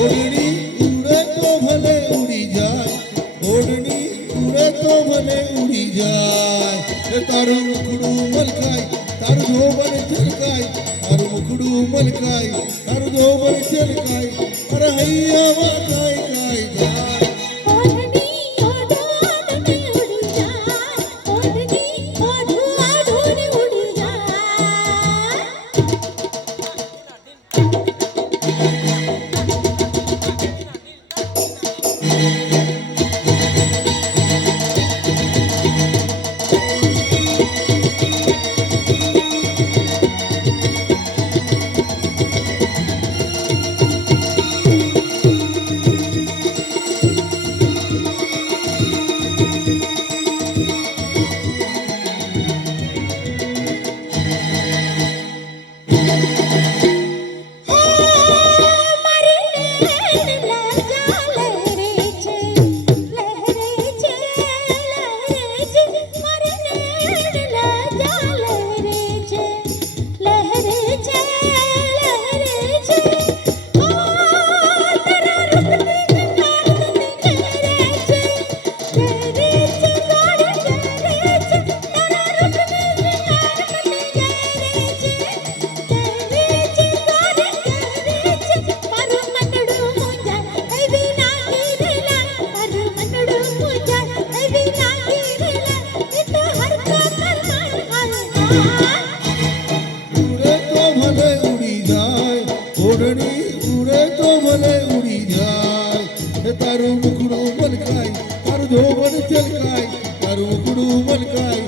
ओढ़नी उड़े तो भले उड़ी जाए ओढ़नी उड़े तो भले उड़ी जाए तारू मुखड़ू मलकाई तारू धोबन छलकाई तारू मुखड़ू मलकाई तारू धोबन छलकाई अरे हैया वाकाई काई जाए उड़े तो भले उड़ी जाए ओढ़नी उड़े तो भले उड़ी जाए तारू मुखड़ू मलकाई तारू धोबन छलकाई तारू मुखड़ू मलकाई